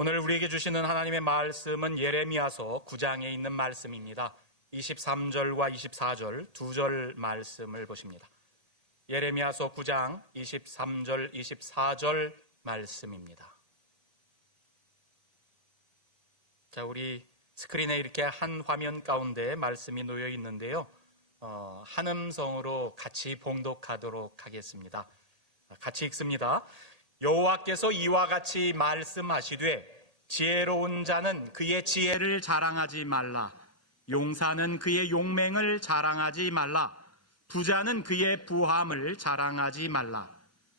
오늘 우리에게 주시는 하나님의 말씀은 예레미야서 9장에 있는 말씀입니다. 23절과 24절 두 절 말씀을 보십니다. 예레미야서 9장 23절, 24절 말씀입니다. 자, 우리 스크린에 이렇게 한 화면 가운데 말씀이 놓여 있는데요. 한 음성으로 같이 봉독하도록 하겠습니다. 같이 읽습니다. 여호와께서 이와 같이 말씀하시되 지혜로운 자는 그의 지혜를 자랑하지 말라. 용사는 그의 용맹을 자랑하지 말라. 부자는 그의 부함을 자랑하지 말라.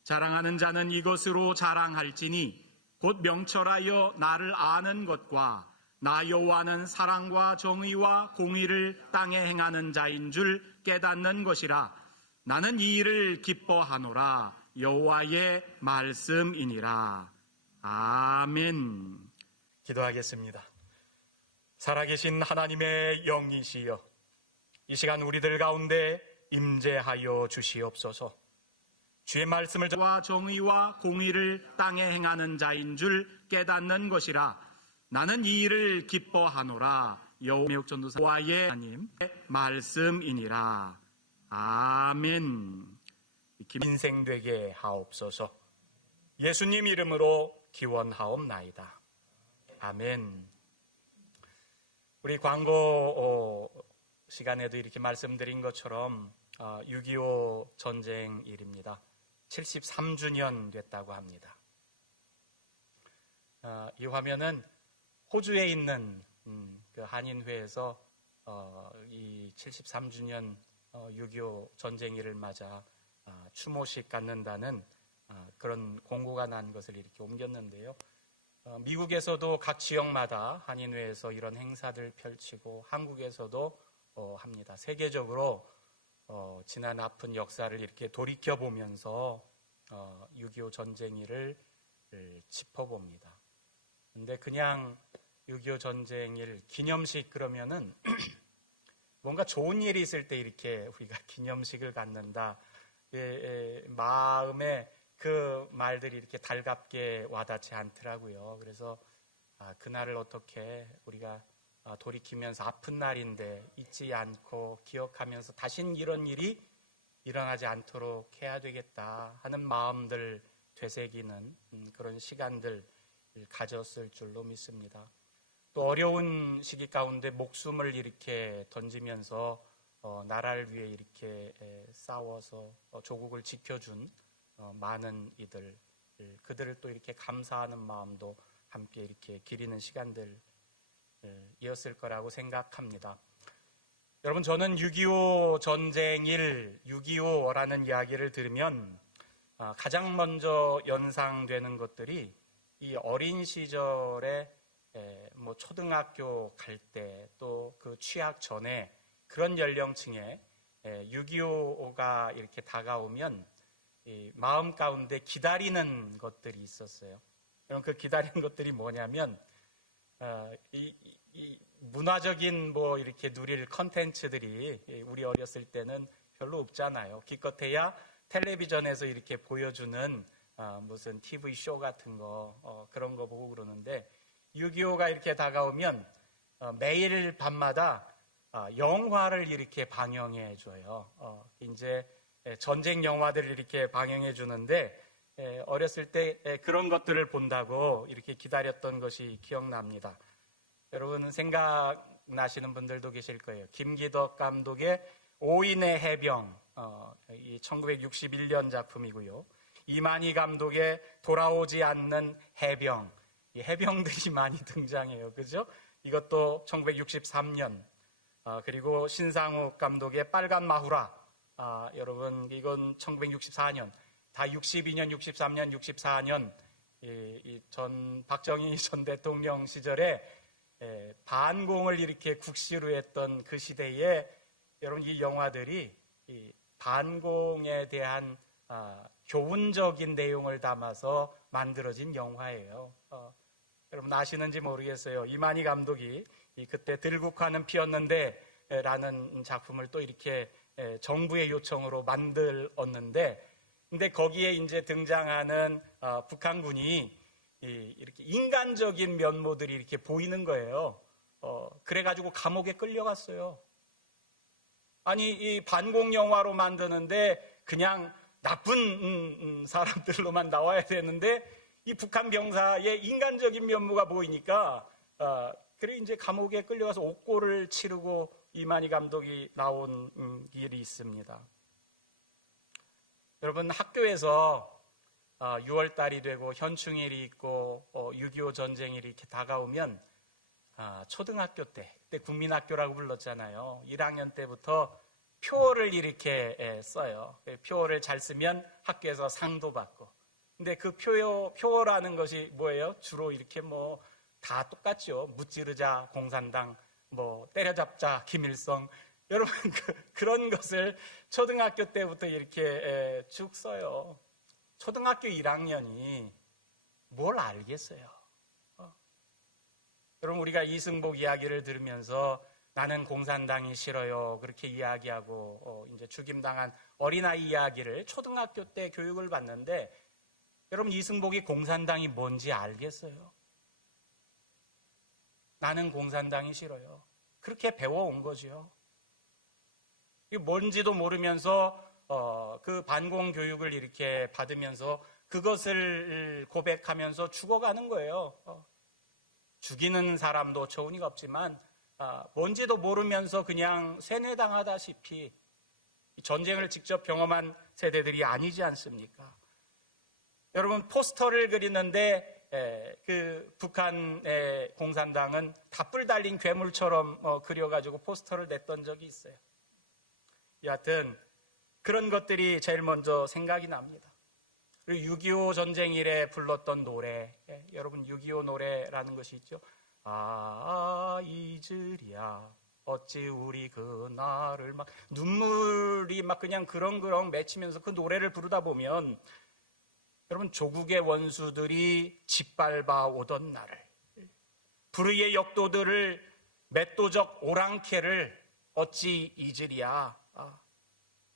자랑하는 자는 이것으로 자랑할지니 곧 명철하여 나를 아는 것과 나 여호와는 사랑과 정의와 공의를 땅에 행하는 자인 줄 깨닫는 것이라. 나는 이 일을 기뻐하노라. 여호와의 말씀이니라. 아멘. 기도하겠습니다. 살아계신 하나님의 영이시여, 이 시간 우리들 가운데 임재하여 주시옵소서. 주의 말씀을 와 정의와 공의를 땅에 행하는 자인 줄 깨닫는 것이라. 나는 이 일을 기뻐하노라. 여호와의 하나님의 말씀이니라. 아멘. 인생되게 하옵소서. 예수님 이름으로 기원하옵나이다. 아멘. 우리 광고 시간에도 이렇게 말씀드린 것처럼 6.25 전쟁일입니다. 73주년 됐다고 합니다. 이 화면은 호주에 있는 그 한인회에서 이 73주년 6.25 전쟁일을 맞아 추모식 갖는다는 그런 공고가 난 것을 이렇게 옮겼는데요. 미국에서도 각 지역마다 한인회에서 이런 행사들 펼치고 한국에서도 합니다. 세계적으로 지난 아픈 역사를 이렇게 돌이켜보면서 6.25 전쟁일을 짚어봅니다. 근데 그냥 6.25 전쟁일 기념식 그러면은 뭔가 좋은 일이 있을 때 이렇게 우리가 기념식을 갖는다. 마음에 그 말들이 이렇게 달갑게 와닿지 않더라고요. 그래서 그날을 어떻게 우리가 돌이키면서 아픈 날인데 잊지 않고 기억하면서 다신 이런 일이 일어나지 않도록 해야 되겠다 하는 마음들 되새기는 그런 시간들 가졌을 줄로 믿습니다. 또 어려운 시기 가운데 목숨을 이렇게 던지면서 나라를 위해 이렇게 싸워서 조국을 지켜준 많은 이들, 그들을 또 이렇게 감사하는 마음도 함께 이렇게 기리는 시간들이었을 거라고 생각합니다. 여러분, 저는 6.25 전쟁일, 6.25라는 이야기를 들으면 가장 먼저 연상되는 것들이 이 어린 시절에 뭐 초등학교 갈 때 또 그 취학 전에 그런 연령층에 6.25가 이렇게 다가오면 이 마음 가운데 기다리는 것들이 있었어요. 그럼 그 기다리는 것들이 뭐냐면 이 문화적인 뭐 이렇게 누릴 컨텐츠들이 우리 어렸을 때는 별로 없잖아요. 기껏해야 텔레비전에서 이렇게 보여주는 무슨 TV 쇼 같은 거 그런 거 보고 그러는데 6.25가 이렇게 다가오면 매일 밤마다 영화를 이렇게 방영해 줘요. 이제 전쟁 영화들을 이렇게 방영해 주는데 어렸을 때 그런 것들을 본다고 이렇게 기다렸던 것이 기억납니다. 여러분 생각나시는 분들도 계실 거예요. 김기덕 감독의 5인의 해병, 이 1961년 작품이고요. 이만희 감독의 돌아오지 않는 해병, 이 해병들이 많이 등장해요. 그죠? 이것도 1963년. 그리고 신상욱 감독의 빨간 마후라. 여러분, 이건 1964년. 다 62년, 63년, 64년. 전 박정희 전 대통령 시절에 반공을 이렇게 국시로 했던 그 시대에 여러분 이 영화들이 이 반공에 대한 교훈적인 내용을 담아서 만들어진 영화예요. 여러분 아시는지 모르겠어요. 이만희 감독이 그때 들국화는 피었는데 라는 작품을 또 이렇게 정부의 요청으로 만들었는데 근데 거기에 이제 등장하는 북한군이 이렇게 인간적인 면모들이 이렇게 보이는 거예요. 그래가지고 감옥에 끌려갔어요. 아니, 이 반공 영화로 만드는데 그냥 나쁜 사람들로만 나와야 되는데 이 북한 병사의 인간적인 면모가 보이니까 그래 이제 감옥에 끌려가서 옥고를 치르고 이만희 감독이 나온 일이 있습니다. 여러분, 학교에서 6월 달이 되고 현충일이 있고 6.25 전쟁일이 이렇게 다가오면 초등학교 때, 그때 국민학교라고 불렀잖아요. 1학년 때부터 표어를 이렇게 써요. 표어를 잘 쓰면 학교에서 상도 받고. 근데 그 표어라는 것이 뭐예요? 주로 이렇게 뭐 다 똑같죠. 무찌르자 공산당, 뭐 때려잡자 김일성. 여러분 그런 것을 초등학교 때부터 이렇게 쭉 써요. 초등학교 1학년이 뭘 알겠어요? 여러분, 우리가 이승복 이야기를 들으면서 나는 공산당이 싫어요 그렇게 이야기하고 이제 죽임당한 어린아이 이야기를 초등학교 때 교육을 받는데 여러분, 이승복이 공산당이 뭔지 알겠어요? 나는 공산당이 싫어요. 그렇게 배워온 거죠. 이게 뭔지도 모르면서 그 반공 교육을 이렇게 받으면서 그것을 고백하면서 죽어가는 거예요. 죽이는 사람도 처우니가 없지만 뭔지도 모르면서 그냥 세뇌당하다시피 전쟁을 직접 경험한 세대들이 아니지 않습니까? 여러분, 포스터를 그리는데 그 북한의 공산당은 답불 달린 괴물처럼 그려가지고 포스터를 냈던 적이 있어요. 여하튼 그런 것들이 제일 먼저 생각이 납니다. 그리고 6.25 전쟁일에 불렀던 노래, 여러분 6.25 노래라는 것이 있죠. 잊으랴 어찌 우리 그날을 막 눈물이 막 그냥 그렁그렁 맺히면서 그 노래를 부르다 보면 여러분, 조국의 원수들이 짓밟아 오던 날을, 불의의 역도들을 맷도적 오랑캐를 어찌 잊으랴.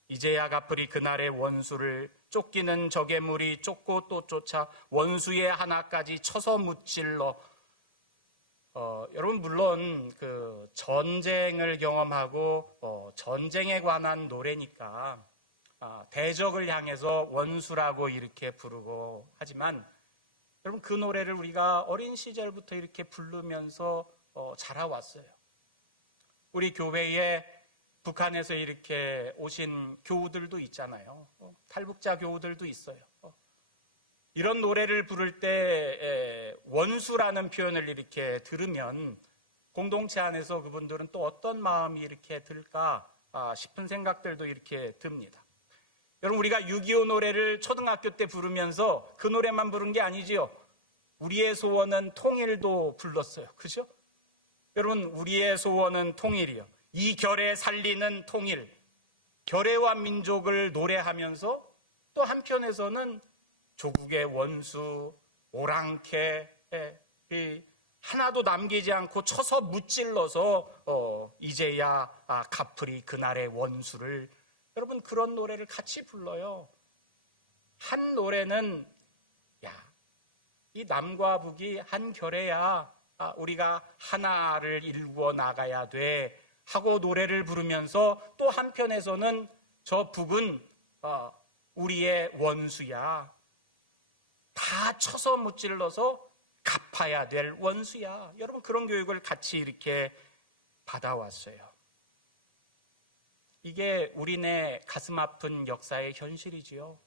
이제야 갚으리 그날의 원수를 쫓기는 적의 무리 쫓고 또 쫓아 원수의 하나까지 쳐서 무찔러. 여러분, 물론 그 전쟁을 경험하고 전쟁에 관한 노래니까 대적을 향해서 원수라고 이렇게 부르고 하지만 여러분, 그 노래를 우리가 어린 시절부터 이렇게 부르면서 자라왔어요. 우리 교회에 북한에서 이렇게 오신 교우들도 있잖아요. 탈북자 교우들도 있어요. 이런 노래를 부를 때 원수라는 표현을 이렇게 들으면 공동체 안에서 그분들은 또 어떤 마음이 이렇게 들까 싶은 생각들도 이렇게 듭니다. 여러분, 우리가 6.25 노래를 초등학교 때 부르면서 그 노래만 부른 게 아니지요. 우리의 소원은 통일도 불렀어요. 그죠? 여러분, 우리의 소원은 통일이요. 이 결에 살리는 통일, 결의와 민족을 노래하면서 또 한편에서는 조국의 원수, 오랑캐, 하나도 남기지 않고 쳐서 무찔러서 이제야 갚으리 그날의 원수를. 여러분, 그런 노래를 같이 불러요. 한 노래는 이 남과 북이 한 결에야 우리가 하나를 일구어 나가야 돼 하고 노래를 부르면서 또 한편에서는 저 북은 우리의 원수야. 다 쳐서 무찔러서 갚아야 될 원수야. 여러분, 그런 교육을 같이 이렇게 받아왔어요. 이게 우리네 가슴 아픈 역사의 현실이지요.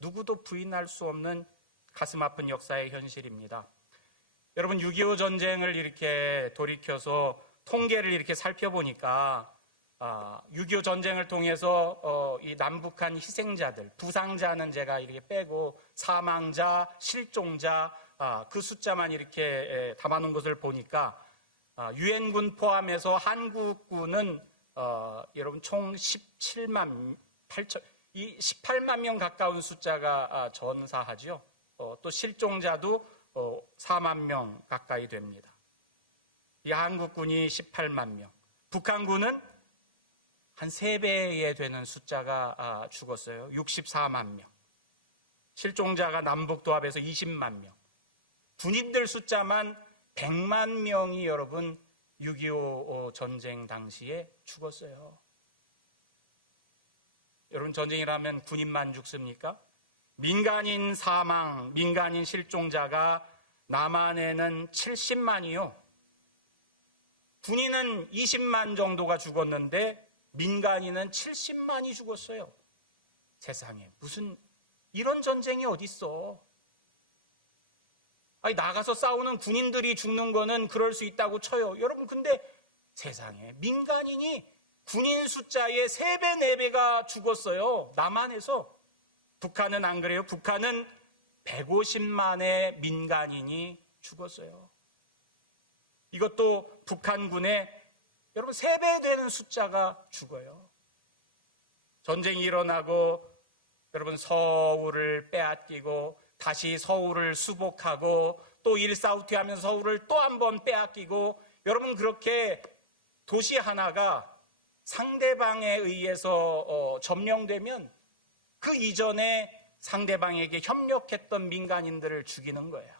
누구도 부인할 수 없는 가슴 아픈 역사의 현실입니다. 여러분, 6.25 전쟁을 이렇게 돌이켜서 통계를 이렇게 살펴보니까 6.25 전쟁을 통해서 이 남북한 희생자들, 부상자는 제가 이렇게 빼고 사망자, 실종자 그 숫자만 이렇게 담아놓은 것을 보니까 유엔군 포함해서 한국군은 여러분 총 17만 8천, 이 18만 명 가까운 숫자가 전사하죠. 또 실종자도 4만 명 가까이 됩니다. 이 한국군이 18만 명, 북한군은 한 3배에 되는 숫자가 죽었어요. 64만 명. 실종자가 남북도 합해서 20만 명. 군인들 숫자만 100만 명이 여러분 6.25 전쟁 당시에 죽었어요. 여러분, 전쟁이라면 군인만 죽습니까? 민간인 사망, 민간인 실종자가 남한에는 70만이요. 군인은 20만 정도가 죽었는데 민간인은 70만이 죽었어요. 세상에 무슨 이런 전쟁이 어딨어. 아니, 나가서 싸우는 군인들이 죽는 거는 그럴 수 있다고 쳐요. 여러분, 근데 세상에 민간인이 군인 숫자의 3배, 4배가 죽었어요. 남한에서. 북한은 안 그래요. 북한은 150만의 민간인이 죽었어요. 이것도 북한군의 여러분 3배 되는 숫자가 죽어요. 전쟁이 일어나고 여러분 서울을 빼앗기고 다시 서울을 수복하고 또 일사후퇴하면서 서울을 또 한 번 빼앗기고, 여러분 그렇게 도시 하나가 상대방에 의해서 점령되면 그 이전에 상대방에게 협력했던 민간인들을 죽이는 거예요.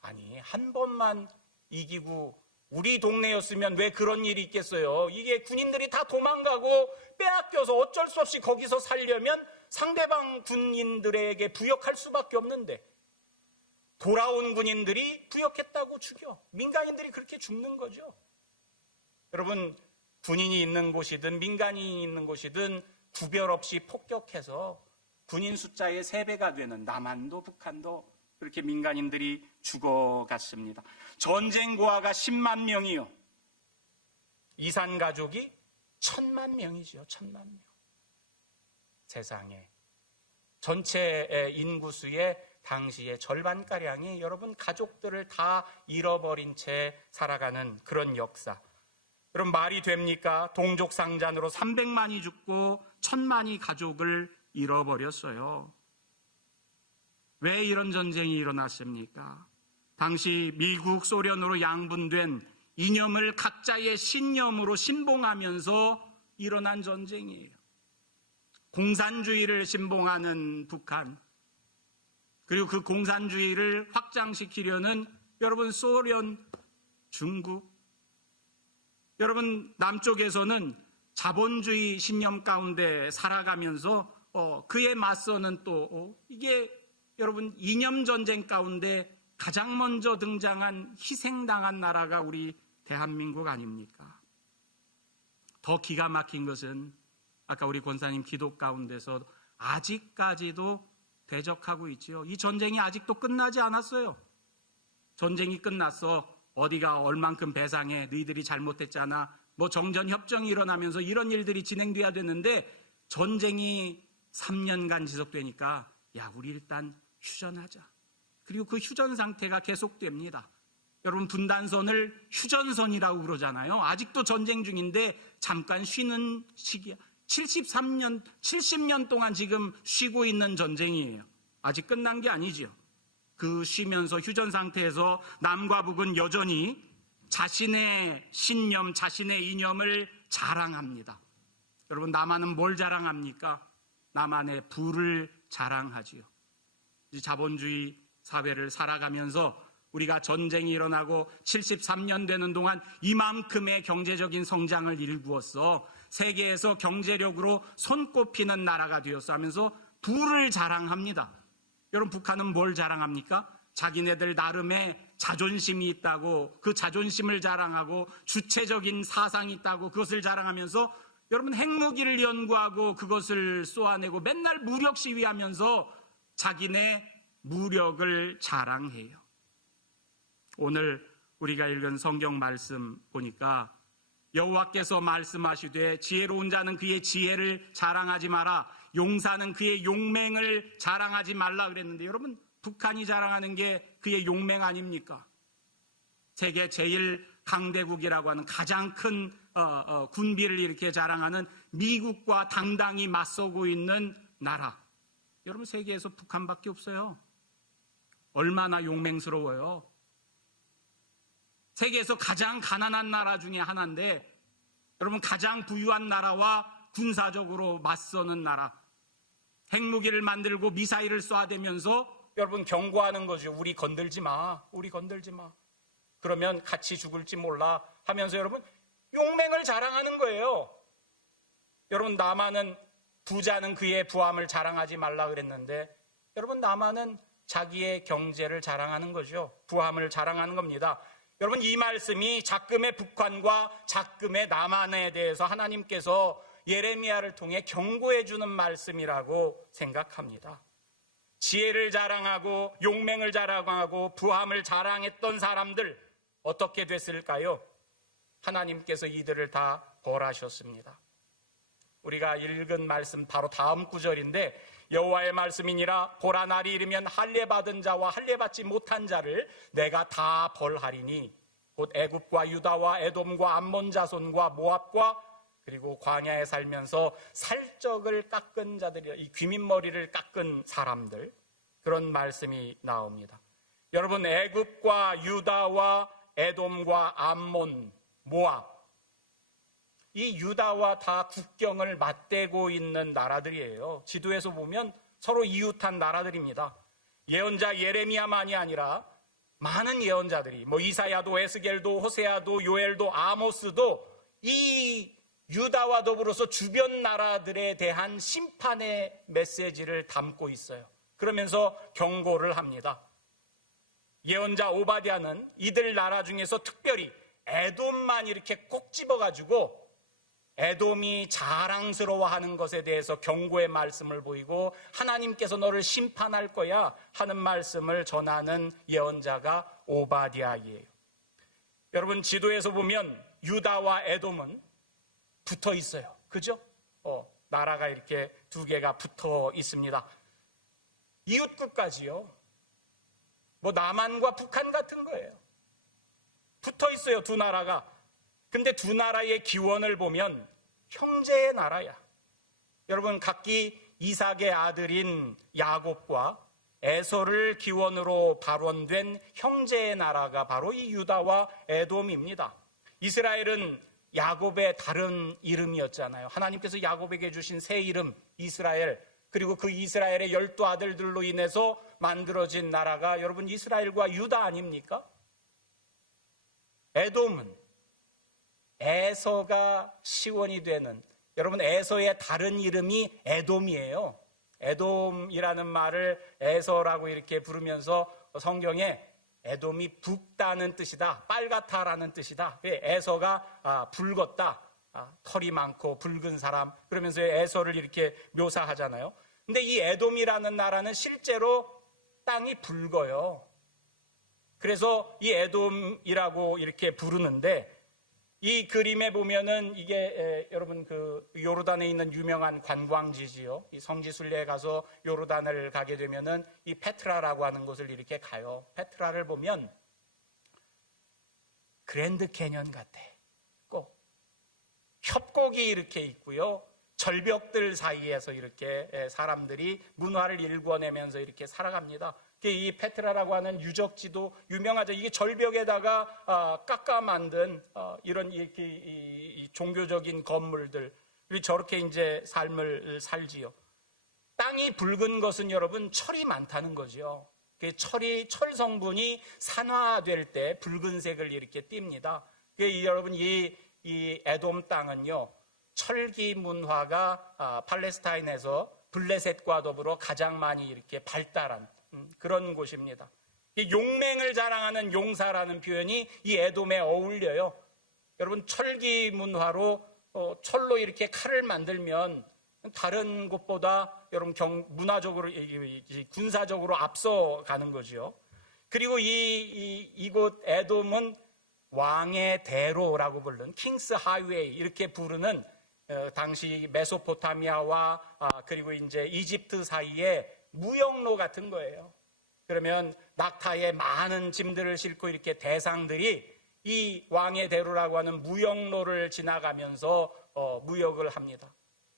아니, 한 번만 이기고 우리 동네였으면 왜 그런 일이 있겠어요? 이게 군인들이 다 도망가고 빼앗겨서 어쩔 수 없이 거기서 살려면 상대방 군인들에게 부역할 수밖에 없는데, 돌아온 군인들이 부역했다고 죽여. 민간인들이 그렇게 죽는 거죠. 여러분, 군인이 있는 곳이든 민간인이 있는 곳이든 구별 없이 폭격해서 군인 숫자의 3배가 되는 남한도 북한도 그렇게 민간인들이 죽어갔습니다. 전쟁 고아가 10만 명이요. 이산 가족이 1000만 명이죠. 1000만 명. 세상에 전체 인구수의 당시의 절반가량이 여러분 가족들을 다 잃어버린 채 살아가는 그런 역사. 그럼 말이 됩니까? 동족상잔으로 300만이 죽고 1000만이 가족을 잃어버렸어요. 왜 이런 전쟁이 일어났습니까? 당시 미국 소련으로 양분된 이념을 각자의 신념으로 신봉하면서 일어난 전쟁이에요. 공산주의를 신봉하는 북한, 그리고 그 공산주의를 확장시키려는 여러분 소련, 중국, 여러분 남쪽에서는 자본주의 신념 가운데 살아가면서 그에 맞서는 또 이게 여러분 이념 전쟁 가운데 가장 먼저 등장한 희생당한 나라가 우리 대한민국 아닙니까? 더 기가 막힌 것은 아까 우리 권사님 기도 가운데서 아직까지도 대적하고 있지요. 이 전쟁이 아직도 끝나지 않았어요. 전쟁이 끝났어. 어디가 얼만큼 배상해. 너희들이 잘못했잖아. 뭐 정전협정이 일어나면서 이런 일들이 진행돼야 되는데 전쟁이 3년간 지속되니까 야, 우리 일단 휴전하자. 그리고 그 휴전 상태가 계속됩니다. 여러분 분단선을 휴전선이라고 그러잖아요. 아직도 전쟁 중인데 잠깐 쉬는 시기야. 70년 동안 지금 쉬고 있는 전쟁이에요. 아직 끝난 게 아니죠. 그 쉬면서 휴전 상태에서 남과 북은 여전히 자신의 신념, 자신의 이념을 자랑합니다. 여러분 남한은 뭘 자랑합니까? 남한의 부를 자랑하지요. 이 자본주의 사회를 살아가면서 우리가 전쟁이 일어나고 73년 되는 동안 이만큼의 경제적인 성장을 일구었어. 세계에서 경제력으로 손꼽히는 나라가 되었어 하면서 부를 자랑합니다. 여러분 북한은 뭘 자랑합니까? 자기네들 나름의 자존심이 있다고, 그 자존심을 자랑하고 주체적인 사상이 있다고 그것을 자랑하면서 여러분 핵무기를 연구하고 그것을 쏘아내고 맨날 무력 시위하면서 자기네 무력을 자랑해요. 오늘 우리가 읽은 성경 말씀 보니까 여호와께서 말씀하시되 지혜로운 자는 그의 지혜를 자랑하지 마라, 용사는 그의 용맹을 자랑하지 말라 그랬는데, 여러분 북한이 자랑하는 게 그의 용맹 아닙니까? 세계 제일 강대국이라고 하는 가장 큰 군비를 이렇게 자랑하는 미국과 당당히 맞서고 있는 나라, 여러분 세계에서 북한밖에 없어요. 얼마나 용맹스러워요. 세계에서 가장 가난한 나라 중에 하나인데 여러분 가장 부유한 나라와 군사적으로 맞서는 나라, 핵무기를 만들고 미사일을 쏴대면서 여러분 경고하는 거죠. 우리 건들지 마. 우리 건들지 마. 그러면 같이 죽을지 몰라 하면서 여러분 용맹을 자랑하는 거예요. 여러분 나만은 부자는 그의 부함을 자랑하지 말라 그랬는데 여러분 나만은 자기의 경제를 자랑하는 거죠. 부함을 자랑하는 겁니다. 여러분 이 말씀이 작금의 북한과 작금의 남한에 대해서 하나님께서 예레미야를 통해 경고해 주는 말씀이라고 생각합니다. 지혜를 자랑하고 용맹을 자랑하고 부함을 자랑했던 사람들 어떻게 됐을까요? 하나님께서 이들을 다 벌하셨습니다. 우리가 읽은 말씀 바로 다음 구절인데 여호와의 말씀이니라 보라 날이 이르면 할례받은 자와 할례받지 못한 자를 내가 다 벌하리니 곧 애굽과 유다와 에돔과 암몬 자손과 모압과 그리고 광야에 살면서 살적을 깎은 자들이 이 귀민머리를 깎은 사람들 그런 말씀이 나옵니다. 여러분 애굽과 유다와 에돔과 암몬 모압 이 유다와 다 국경을 맞대고 있는 나라들이에요. 지도에서 보면 서로 이웃한 나라들입니다. 예언자 예레미야만이 아니라 많은 예언자들이 이사야도 에스겔도 호세아도 요엘도 아모스도 이 유다와 더불어서 주변 나라들에 대한 심판의 메시지를 담고 있어요. 그러면서 경고를 합니다. 예언자 오바댜는 이들 나라 중에서 특별히 에돔만 이렇게 꼭 집어가지고 에돔이 자랑스러워하는 것에 대해서 경고의 말씀을 보이고 하나님께서 너를 심판할 거야 하는 말씀을 전하는 예언자가 오바댜이에요. 여러분 지도에서 보면 유다와 에돔은 붙어 있어요. 그죠? 나라가 이렇게 두 개가 붙어 있습니다. 이웃국까지요. 남한과 북한 같은 거예요. 붙어 있어요, 두 나라가. 근데 두 나라의 기원을 보면 형제의 나라야. 여러분 각기 이삭의 아들인 야곱과 에서를 기원으로 발원된 형제의 나라가 바로 이 유다와 에돔입니다. 이스라엘은 야곱의 다른 이름이었잖아요. 하나님께서 야곱에게 주신 새 이름 이스라엘, 그리고 그 이스라엘의 12 아들들로 인해서 만들어진 나라가 여러분 이스라엘과 유다 아닙니까? 에돔은 에서가 시원이 되는, 여러분 에서의 다른 이름이 에돔이에요. 에돔이라는 말을 에서라고 이렇게 부르면서 성경에 에돔이 붉다는 뜻이다, 빨갛다라는 뜻이다. 에서가 붉었다, 털이 많고 붉은 사람, 그러면서 에서를 이렇게 묘사하잖아요. 근데 이 에돔이라는 나라는 실제로 땅이 붉어요. 그래서 이 에돔이라고 이렇게 부르는데, 이 그림에 보면은 이게 여러분 그 요르단에 있는 유명한 관광지지요. 이 성지순례에 가서 요르단을 가게 되면은 이 페트라라고 하는 곳을 이렇게 가요. 페트라를 보면 그랜드 캐년 같아. 꼭 협곡이 이렇게 있고요. 절벽들 사이에서 이렇게 사람들이 문화를 일궈내면서 이렇게 살아갑니다. 이 페트라라고 하는 유적지도 유명하죠. 이게 절벽에다가 깎아 만든 이런 이 종교적인 건물들, 그리고 저렇게 이제 삶을 살지요. 땅이 붉은 것은 여러분 철이 많다는 거죠. 철 성분이 산화될 때 붉은색을 이렇게 띱니다. 여러분 이 에돔 땅은요, 철기 문화가 팔레스타인에서 블레셋과 더불어 가장 많이 이렇게 발달한 그런 곳입니다. 용맹을 자랑하는 용사라는 표현이 이 에돔에 어울려요. 여러분 철기 문화로 철로 이렇게 칼을 만들면 다른 곳보다 여러분 문화적으로 군사적으로 앞서가는 거죠. 그리고 이곳 에돔은 왕의 대로라고 부르는 킹스 하이웨이 이렇게 부르는 당시 메소포타미아와 그리고 이제 이집트 사이에 무역로 같은 거예요. 그러면 낙타에 많은 짐들을 싣고 이렇게 대상들이 이 왕의 대로라고 하는 무역로를 지나가면서 무역을 합니다.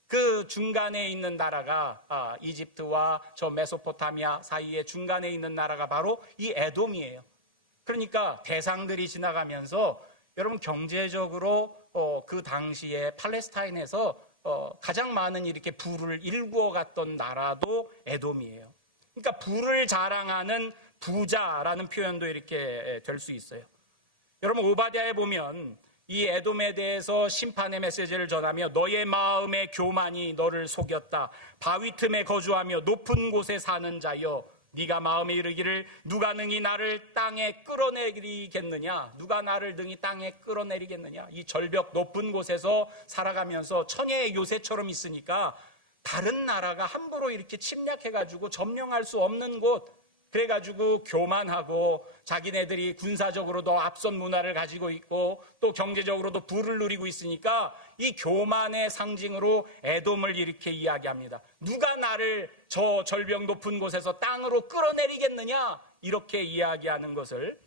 그 중간에 있는 나라가 이집트와 저 메소포타미아 사이에 중간에 있는 나라가 바로 이 에돔이에요. 그러니까 대상들이 지나가면서 여러분 경제적으로 그 당시에 팔레스타인에서 가장 많은 이렇게 부를 일구어 갔던 나라도 에돔이에요. 그러니까 부를 자랑하는 부자라는 표현도 이렇게 될 수 있어요. 여러분 오바댜에 보면 이 에돔에 대해서 심판의 메시지를 전하며 너의 마음의 교만이 너를 속였다. 바위 틈에 거주하며 높은 곳에 사는 자여 네가 마음에 이르기를 누가 능히 나를 땅에 끌어내리겠느냐? 누가 나를 능히 땅에 끌어내리겠느냐? 이 절벽 높은 곳에서 살아가면서 천혜의 요새처럼 있으니까 다른 나라가 함부로 이렇게 침략해가지고 점령할 수 없는 곳, 그래가지고 교만하고 자기네들이 군사적으로도 앞선 문화를 가지고 있고 또 경제적으로도 부를 누리고 있으니까 이 교만의 상징으로 에돔을 이렇게 이야기합니다. 누가 나를 저 절벽 높은 곳에서 땅으로 끌어내리겠느냐? 이렇게 이야기하는 것을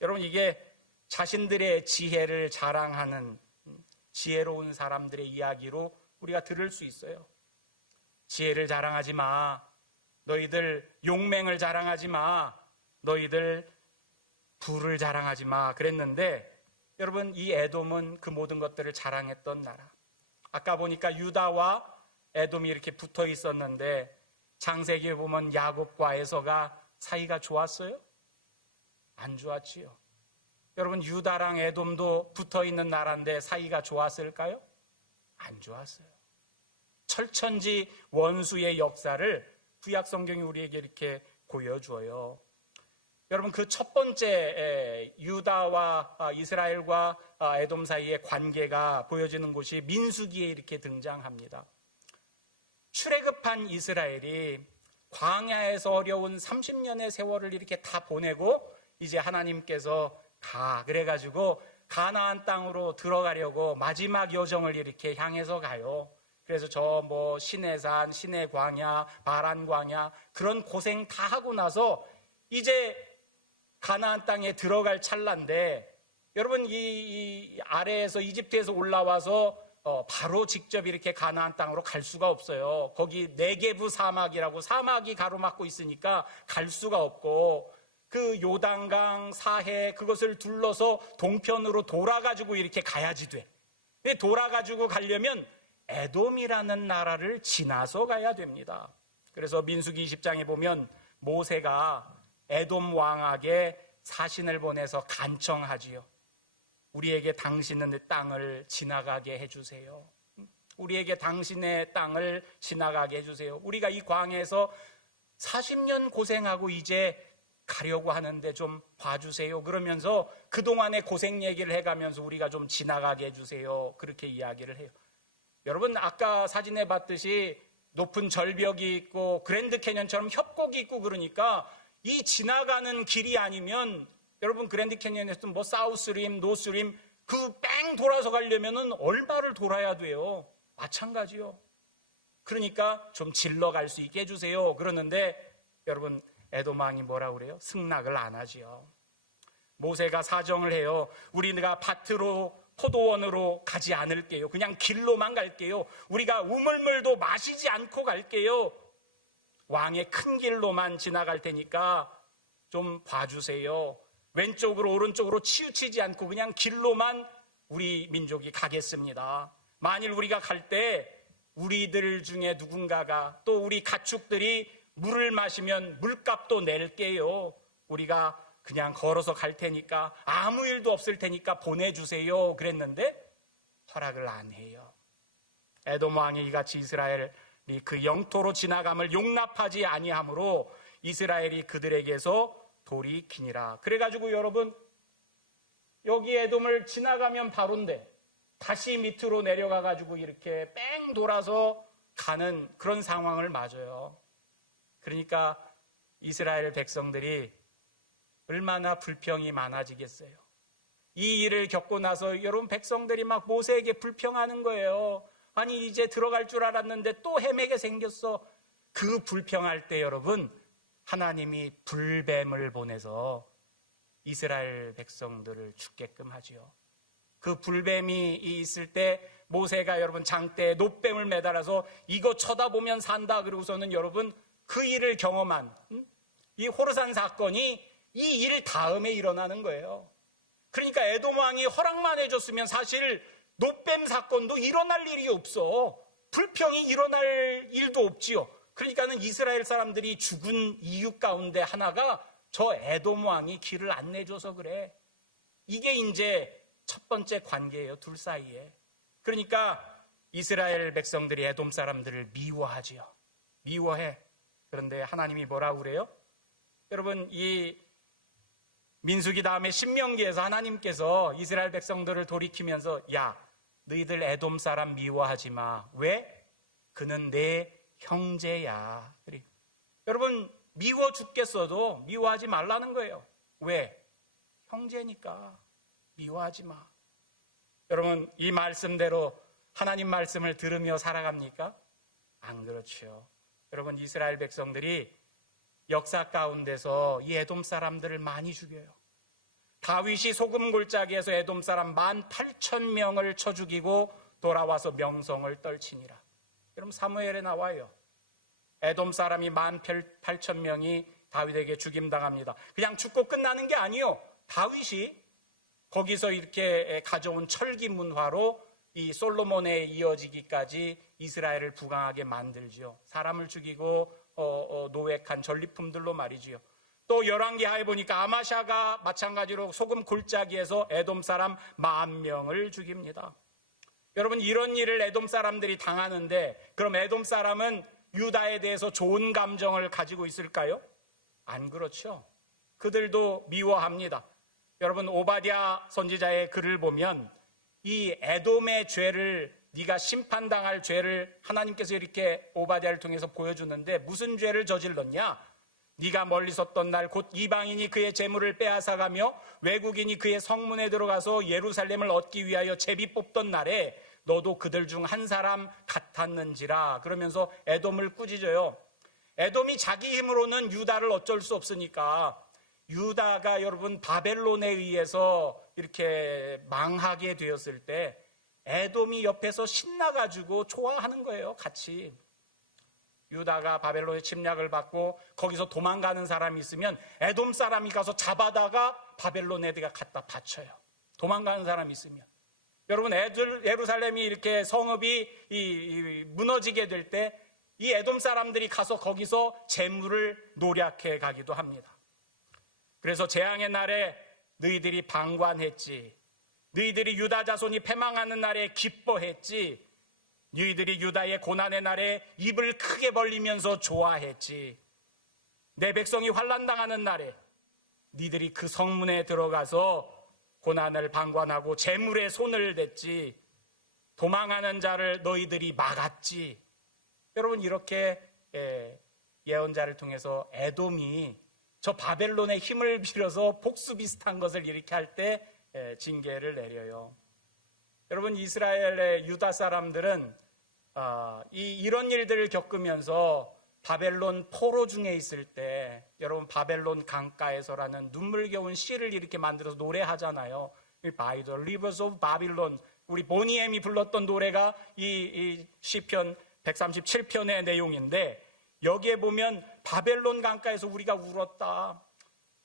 여러분 이게 자신들의 지혜를 자랑하는 지혜로운 사람들의 이야기로 우리가 들을 수 있어요. 지혜를 자랑하지 마. 너희들 용맹을 자랑하지 마. 너희들 부를 자랑하지 마. 그랬는데 여러분 이 에돔은 그 모든 것들을 자랑했던 나라. 아까 보니까 유다와 에돔이 이렇게 붙어 있었는데 창세기에 보면 야곱과 에서가 사이가 좋았어요? 안 좋았지요. 여러분 유다랑 에돔도 붙어 있는 나라인데 사이가 좋았을까요? 안 좋았어요. 철천지 원수의 역사를 구약 성경이 우리에게 이렇게 보여줘요. 여러분 그 첫 번째 유다와 이스라엘과 에돔 사이의 관계가 보여지는 곳이 민수기에 이렇게 등장합니다. 출애굽한 이스라엘이 광야에서 어려운 30년의 세월을 이렇게 다 보내고 이제 하나님께서 그래가지고 가나안 땅으로 들어가려고 마지막 여정을 이렇게 향해서 가요. 그래서 저 시내산, 시내광야, 바란광야 그런 고생 다 하고 나서 이제 가나안 땅에 들어갈 찰나인데 여러분 이 아래에서 이집트에서 올라와서 바로 직접 이렇게 가나안 땅으로 갈 수가 없어요. 거기 네게브 사막이라고 사막이 가로막고 있으니까 갈 수가 없고 그 요단강 사해 그것을 둘러서 동편으로 돌아가지고 이렇게 가야지 돼. 근데 돌아가지고 가려면 에돔이라는 나라를 지나서 가야 됩니다. 그래서 민수기 20장에 보면 모세가 에돔 왕에게 사신을 보내서 간청하지요. 우리에게 당신의 땅을 지나가게 해주세요. 우리에게 당신의 땅을 지나가게 해주세요. 우리가 이 광야에서 40년 고생하고 이제 가려고 하는데 좀 봐주세요. 그러면서 그동안의 고생 얘기를 해가면서 우리가 좀 지나가게 해주세요. 그렇게 이야기를 해요. 여러분 아까 사진에 봤듯이 높은 절벽이 있고 그랜드 캐년처럼 협곡이 있고 그러니까 이 지나가는 길이 아니면 여러분 그랜드 캐년에서 사우스림, 노스림 그 뺑 돌아서 가려면은 얼마를 돌아야 돼요. 마찬가지요. 그러니까 좀 질러 갈 수 있게 해주세요. 그러는데 여러분 에돔 왕이 뭐라 그래요? 승낙을 안 하지요. 모세가 사정을 해요. 우리가 밭으로 포도원으로 가지 않을게요. 그냥 길로만 갈게요. 우리가 우물물도 마시지 않고 갈게요. 왕의 큰 길로만 지나갈 테니까 좀 봐주세요. 왼쪽으로 오른쪽으로 치우치지 않고 그냥 길로만 우리 민족이 가겠습니다. 만일 우리가 갈 때 우리들 중에 누군가가 또 우리 가축들이 물을 마시면 물값도 낼게요. 우리가 그냥 걸어서 갈 테니까 아무 일도 없을 테니까 보내주세요. 그랬는데 허락을 안 해요. 에돔 왕이 이같이 이스라엘이 그 영토로 지나감을 용납하지 아니하므로 이스라엘이 그들에게서 돌이키니라. 그래가지고 여러분 여기 에돔을 지나가면 바로인데 다시 밑으로 내려가가지고 이렇게 뺑 돌아서 가는 그런 상황을 맞아요. 그러니까 이스라엘 백성들이 얼마나 불평이 많아지겠어요. 이 일을 겪고 나서 여러분 백성들이 막 모세에게 불평하는 거예요. 아니 이제 들어갈 줄 알았는데 또 헤매게 생겼어. 그 불평할 때 여러분 하나님이 불뱀을 보내서 이스라엘 백성들을 죽게끔 하지요. 그 불뱀이 있을 때 모세가 여러분 장대에 놋뱀을 매달아서 이거 쳐다보면 산다 그러고서는 여러분 그 일을 경험한 이 호르산 사건이 이 일 다음에 일어나는 거예요. 그러니까 에돔 왕이 허락만 해줬으면 사실 놋뱀 사건도 일어날 일이 없어. 불평이 일어날 일도 없지요. 그러니까는 이스라엘 사람들이 죽은 이유 가운데 하나가 저 에돔 왕이 길을 안 내줘서 그래. 이게 이제 첫 번째 관계예요, 둘 사이에. 그러니까 이스라엘 백성들이 에돔 사람들을 미워하지요. 미워해. 그런데 하나님이 뭐라고 그래요? 여러분, 이 민수기 다음에 신명기에서 하나님께서 이스라엘 백성들을 돌이키면서 야, 너희들 에돔 사람 미워하지 마. 왜? 그는 내 형제야. 그래. 여러분, 미워 죽겠어도 미워하지 말라는 거예요. 왜? 형제니까 미워하지 마. 여러분, 이 말씀대로 하나님 말씀을 들으며 살아갑니까? 안 그렇죠. 여러분, 이스라엘 백성들이 역사 가운데서 이 에돔 사람들을 많이 죽여요. 다윗이 소금 골짜기에서 에돔 사람 18,000명을 쳐 죽이고 돌아와서 명성을 떨치니라. 여러분, 사무엘에 나와요. 에돔 사람이 18,000명이 다윗에게 죽임당합니다. 그냥 죽고 끝나는 게 아니요. 다윗이 거기서 이렇게 가져온 철기 문화로 이 솔로몬에 이어지기까지 이스라엘을 부강하게 만들지요. 사람을 죽이고 노획한 전리품들로 말이지요. 또 열왕기하에 보니까 아마샤가 마찬가지로 소금 골짜기에서 에돔 사람 10,000명을 죽입니다. 여러분, 이런 일을 에돔 사람들이 당하는데 그럼 에돔 사람은 유다에 대해서 좋은 감정을 가지고 있을까요? 안 그렇죠. 그들도 미워합니다. 여러분, 오바댜 선지자의 글을 보면 이 에돔의 죄를, 네가 심판당할 죄를 하나님께서 이렇게 오바댜를 통해서 보여주는데 무슨 죄를 저질렀냐? 네가 멀리 섰던 날 곧 이방인이 그의 재물을 빼앗아가며 외국인이 그의 성문에 들어가서 예루살렘을 얻기 위하여 제비 뽑던 날에 너도 그들 중 한 사람 같았는지라. 그러면서 에돔을 꾸짖어요. 에돔이 자기 힘으로는 유다를 어쩔 수 없으니까 유다가 여러분 바벨론에 의해서 이렇게 망하게 되었을 때 에돔이 옆에서 신나가지고 좋아하는 거예요. 같이. 유다가 바벨론의 침략을 받고 거기서 도망가는 사람이 있으면 에돔 사람이 가서 잡아다가 바벨론에다가 갖다 바쳐요. 도망가는 사람이 있으면. 여러분, 예루살렘이 이렇게 성읍이 무너지게 될 때 이 에돔 사람들이 가서 거기서 재물을 노략해 가기도 합니다. 그래서 재앙의 날에 너희들이 방관했지. 너희들이 유다 자손이 패망하는 날에 기뻐했지. 너희들이 유다의 고난의 날에 입을 크게 벌리면서 좋아했지. 내 백성이 환난당하는 날에 너희들이 그 성문에 들어가서 고난을 방관하고 재물에 손을 댔지. 도망하는 자를 너희들이 막았지. 여러분, 이렇게 예언자를 통해서 에돔이 저 바벨론의 힘을 빌어서 복수 비슷한 것을 이렇게 할 때 징계를 내려요. 여러분, 이스라엘의 유다 사람들은 이런 일들을 겪으면서 바벨론 포로 중에 있을 때 여러분 바벨론 강가에서라는 눈물겨운 시를 이렇게 만들어서 노래하잖아요. By the rivers of Babylon. 우리 보니엠이 불렀던 노래가 이 시편 137편의 내용인데 여기에 보면 바벨론 강가에서 우리가 울었다.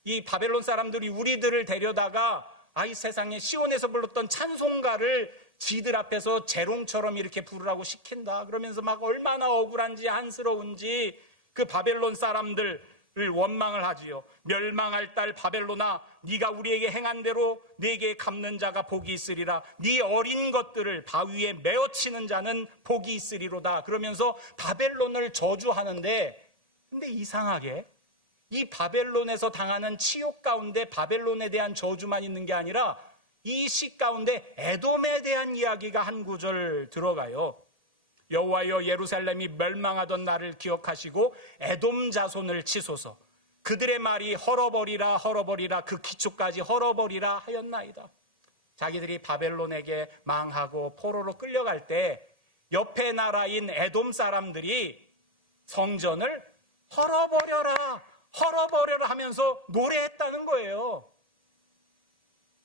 이 바벨론 사람들이 우리들을 데려다가 이 세상에 시온에서 불렀던 찬송가를 지들 앞에서 재롱처럼 이렇게 부르라고 시킨다. 그러면서 막 얼마나 억울한지 안쓰러운지 그 바벨론 사람들을 원망을 하지요. 멸망할 딸 바벨론아, 네가 우리에게 행한 대로 네게 갚는 자가 복이 있으리라. 네 어린 것들을 바위에 메어치는 자는 복이 있으리로다. 그러면서 바벨론을 저주하는데, 근데 이상하게 이 바벨론에서 당하는 치욕 가운데 바벨론에 대한 저주만 있는 게 아니라 이 시 가운데 에돔에 대한 이야기가 한 구절 들어가요. 여호와여, 예루살렘이 멸망하던 날을 기억하시고 에돔 자손을 치소서. 그들의 말이 헐어버리라 헐어버리라 그 기초까지 헐어버리라 하였나이다. 자기들이 바벨론에게 망하고 포로로 끌려갈 때 옆에 나라인 에돔 사람들이 성전을 헐어버려라 헐어버려라 하면서 노래했다는 거예요.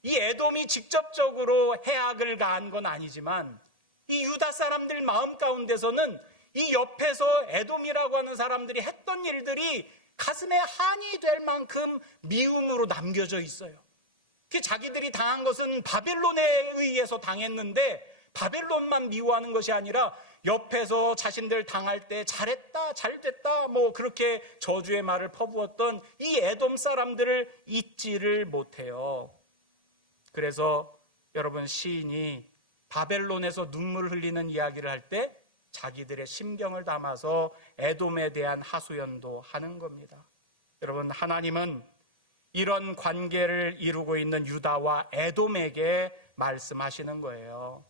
이 에돔이 직접적으로 해악을 가한 건 아니지만 이 유다 사람들 마음 가운데서는 이 옆에서 에돔이라고 하는 사람들이 했던 일들이 가슴에 한이 될 만큼 미움으로 남겨져 있어요. 자기들이 당한 것은 바벨론에 의해서 당했는데 바벨론만 미워하는 것이 아니라 옆에서 자신들 당할 때 잘했다, 잘됐다, 뭐 그렇게 저주의 말을 퍼부었던 이 에돔 사람들을 잊지를 못해요. 그래서 여러분, 시인이 바벨론에서 눈물 흘리는 이야기를 할 때 자기들의 심경을 담아서 에돔에 대한 하소연도 하는 겁니다. 여러분, 하나님은 이런 관계를 이루고 있는 유다와 에돔에게 말씀하시는 거예요.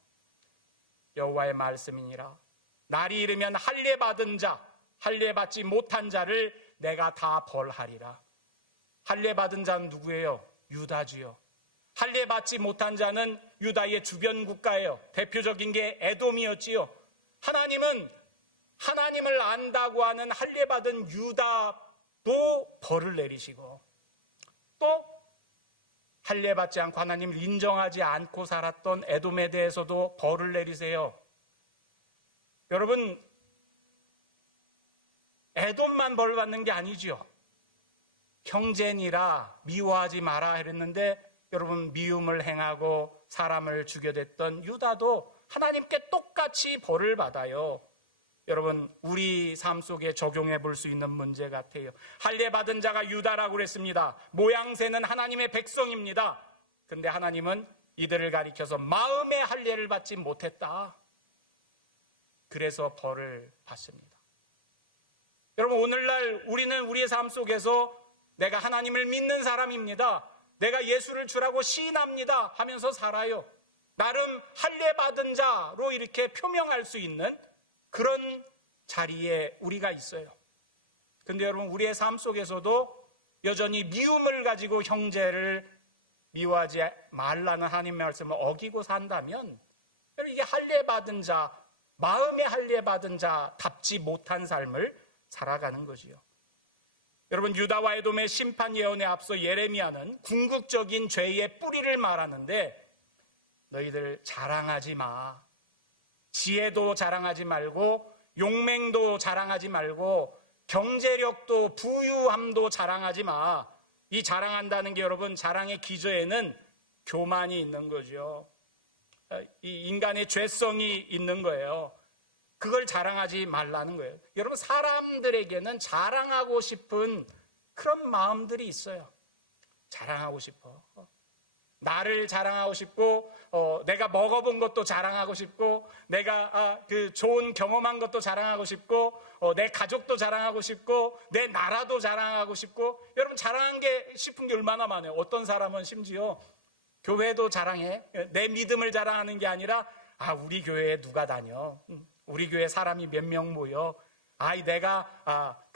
여호와의 말씀이니라. 날이 이르면 할례 받은 자, 할례 받지 못한 자를 내가 다 벌하리라. 할례 받은 자는 누구예요? 유다지요. 할례 받지 못한 자는 유다의 주변 국가예요. 대표적인 게 에돔이었지요. 하나님은 하나님을 안다고 하는 할례 받은 유다도 벌을 내리시고, 또 할례 받지 않고 하나님을 인정하지 않고 살았던 에돔에 대해서도 벌을 내리세요. 여러분, 에돔만 벌 받는 게 아니죠. 형제니라 미워하지 마라 했는데, 여러분, 미움을 행하고 사람을 죽여댔던 유다도 하나님께 똑같이 벌을 받아요. 여러분, 우리 삶 속에 적용해 볼 수 있는 문제 같아요. 할례 받은 자가 유다라고 그랬습니다. 모양새는 하나님의 백성입니다. 근데 하나님은 이들을 가리켜서 마음의 할례를 받지 못했다. 그래서 벌을 받습니다. 여러분, 오늘날 우리는 우리의 삶 속에서 내가 하나님을 믿는 사람입니다, 내가 예수를 주라고 시인합니다 하면서 살아요. 나름 할례 받은 자로 이렇게 표명할 수 있는 그런 자리에 우리가 있어요. 근데 여러분, 우리의 삶 속에서도 여전히 미움을 가지고 형제를 미워하지 말라는 하나님의 말씀을 어기고 산다면, 이게 할례 받은 자, 마음의 할례 받은 자답지 못한 삶을 살아가는 거지요. 여러분, 유다와 에돔의 심판 예언에 앞서 예레미야는 궁극적인 죄의 뿌리를 말하는데, 너희들 자랑하지 마. 지혜도 자랑하지 말고, 용맹도 자랑하지 말고, 경제력도 부유함도 자랑하지 마. 이 자랑한다는 게 여러분, 자랑의 기저에는 교만이 있는 거죠. 이 인간의 죄성이 있는 거예요. 그걸 자랑하지 말라는 거예요. 여러분, 사람들에게는 자랑하고 싶은 그런 마음들이 있어요. 자랑하고 싶어. 나를 자랑하고 싶고, 내가 먹어본 것도 자랑하고 싶고, 내가 그 좋은 경험한 것도 자랑하고 싶고, 내 가족도 자랑하고 싶고, 내 나라도 자랑하고 싶고. 여러분, 자랑한 게 싶은 게 얼마나 많아요. 어떤 사람은 심지어 교회도 자랑해. 내 믿음을 자랑하는 게 아니라, 우리 교회에 누가 다녀? 우리 교회 사람이 몇 명 모여? 내가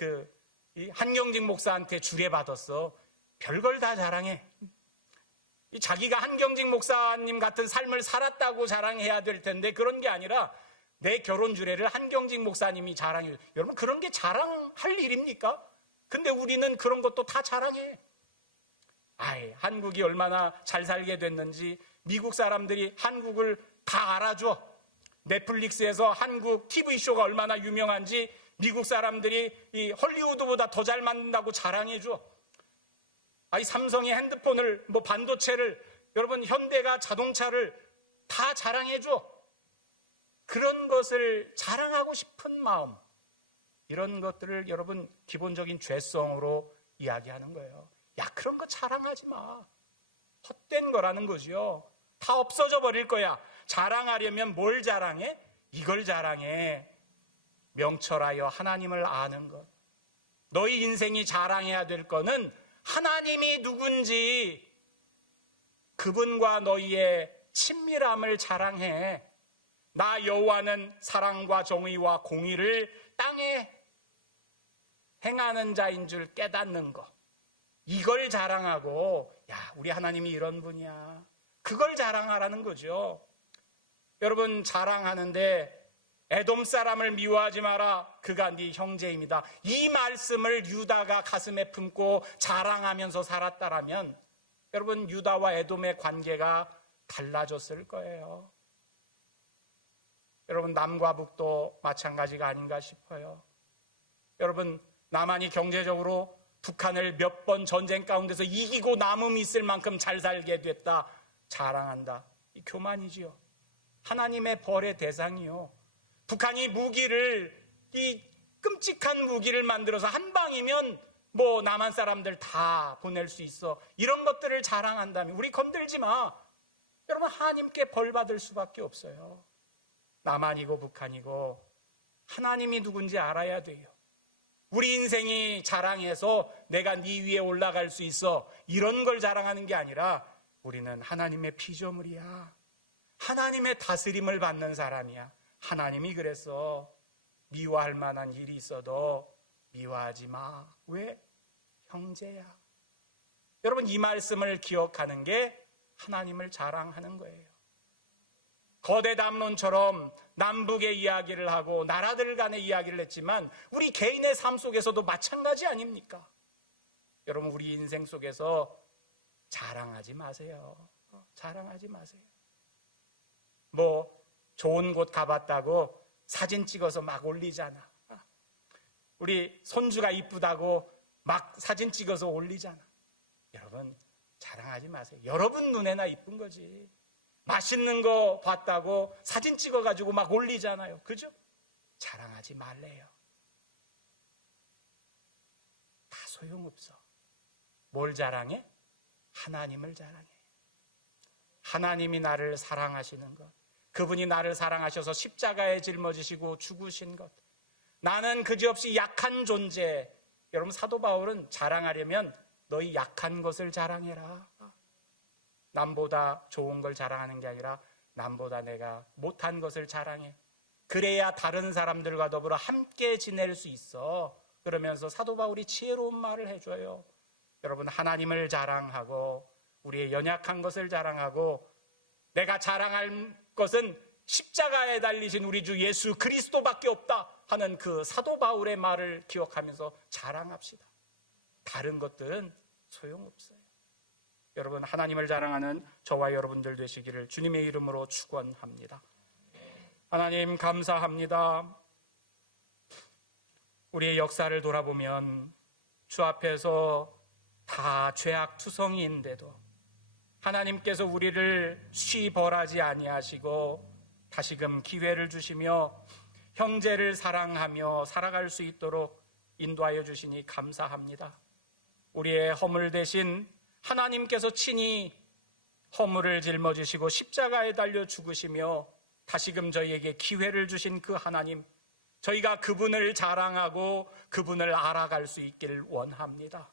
이 한경직 목사한테 주례받았어. 별걸 다 자랑해. 자기가 한경직 목사님 같은 삶을 살았다고 자랑해야 될 텐데, 그런 게 아니라 내 결혼 주례를 한경직 목사님이 자랑해. 여러분, 그런 게 자랑할 일입니까? 근데 우리는 그런 것도 다 자랑해. 한국이 얼마나 잘 살게 됐는지 미국 사람들이 한국을 다 알아줘. 넷플릭스에서 한국 TV쇼가 얼마나 유명한지 미국 사람들이 이 헐리우드보다 더 잘 만든다고 자랑해줘. 삼성이 핸드폰을, 반도체를, 여러분, 현대가 자동차를 다 자랑해줘. 그런 것을 자랑하고 싶은 마음, 이런 것들을 여러분, 기본적인 죄성으로 이야기하는 거예요. 그런 거 자랑하지 마. 헛된 거라는 거죠. 다 없어져 버릴 거야. 자랑하려면 뭘 자랑해? 이걸 자랑해. 명철하여 하나님을 아는 것. 너희 인생이 자랑해야 될 거는 하나님이 누군지, 그분과 너희의 친밀함을 자랑해. 나 여호와는 사랑과 정의와 공의를 땅에 행하는 자인 줄 깨닫는 것. 이걸 자랑하고, 우리 하나님이 이런 분이야. 그걸 자랑하라는 거죠. 여러분, 자랑하는데 에돔 사람을 미워하지 마라. 그가 네 형제입니다. 이 말씀을 유다가 가슴에 품고 자랑하면서 살았다라면, 여러분, 유다와 에돔의 관계가 달라졌을 거예요. 여러분, 남과 북도 마찬가지가 아닌가 싶어요. 여러분, 남한이 경제적으로 북한을 몇 번 전쟁 가운데서 이기고 남음이 있을 만큼 잘 살게 됐다, 자랑한다. 이 교만이지요. 하나님의 벌의 대상이요. 북한이 이 끔찍한 무기를 만들어서 한 방이면 남한 사람들 다 보낼 수 있어. 이런 것들을 자랑한다면 우리 건들지 마. 여러분, 하나님께 벌 받을 수밖에 없어요. 남한이고 북한이고 하나님이 누군지 알아야 돼요. 우리 인생이 자랑해서 내가 네 위에 올라갈 수 있어, 이런 걸 자랑하는 게 아니라 우리는 하나님의 피조물이야. 하나님의 다스림을 받는 사람이야. 하나님이 그래서 미워할 만한 일이 있어도 미워하지 마. 왜? 형제야. 여러분, 이 말씀을 기억하는 게 하나님을 자랑하는 거예요. 거대 담론처럼 남북의 이야기를 하고 나라들 간의 이야기를 했지만 우리 개인의 삶 속에서도 마찬가지 아닙니까? 여러분, 우리 인생 속에서 자랑하지 마세요. 자랑하지 마세요. 좋은 곳 가봤다고 사진 찍어서 막 올리잖아. 우리 손주가 이쁘다고 막 사진 찍어서 올리잖아. 여러분, 자랑하지 마세요. 여러분 눈에나 이쁜 거지. 맛있는 거 봤다고 사진 찍어가지고 막 올리잖아요. 그죠? 자랑하지 말래요. 다 소용없어. 뭘 자랑해? 하나님을 자랑해. 하나님이 나를 사랑하시는 것, 그분이 나를 사랑하셔서 십자가에 짊어지시고 죽으신 것, 나는 그지없이 약한 존재. 여러분, 사도 바울은 자랑하려면 너희 약한 것을 자랑해라. 남보다 좋은 걸 자랑하는 게 아니라 남보다 내가 못한 것을 자랑해. 그래야 다른 사람들과 더불어 함께 지낼 수 있어. 그러면서 사도 바울이 지혜로운 말을 해줘요. 여러분, 하나님을 자랑하고 우리의 연약한 것을 자랑하고 내가 자랑할 것은 십자가에 달리신 우리 주 예수 그리스도밖에 없다 하는 그 사도 바울의 말을 기억하면서 자랑합시다. 다른 것들은 소용없어요. 여러분, 하나님을 자랑하는 저와 여러분들 되시기를 주님의 이름으로 축원합니다. 하나님, 감사합니다. 우리의 역사를 돌아보면 주 앞에서 다 죄악투성이인데도 하나님께서 우리를 쉬벌하지 아니하시고 다시금 기회를 주시며 형제를 사랑하며 살아갈 수 있도록 인도하여 주시니 감사합니다. 우리의 허물 대신 하나님께서 친히 허물을 짊어지시고 십자가에 달려 죽으시며 다시금 저희에게 기회를 주신 그 하나님, 저희가 그분을 자랑하고 그분을 알아갈 수 있기를 원합니다.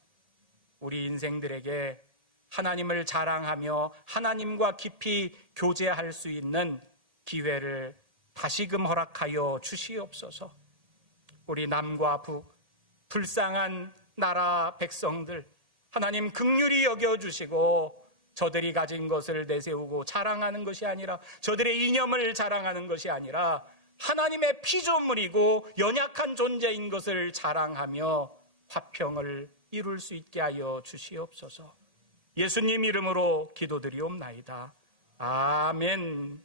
우리 인생들에게 하나님을 자랑하며 하나님과 깊이 교제할 수 있는 기회를 다시금 허락하여 주시옵소서. 우리 남과 북, 불쌍한 나라 백성들, 하나님 긍휼히 여겨주시고 저들이 가진 것을 내세우고 자랑하는 것이 아니라, 저들의 이념을 자랑하는 것이 아니라 하나님의 피조물이고 연약한 존재인 것을 자랑하며 화평을 이룰 수 있게 하여 주시옵소서. 예수님 이름으로 기도드리옵나이다. 아멘.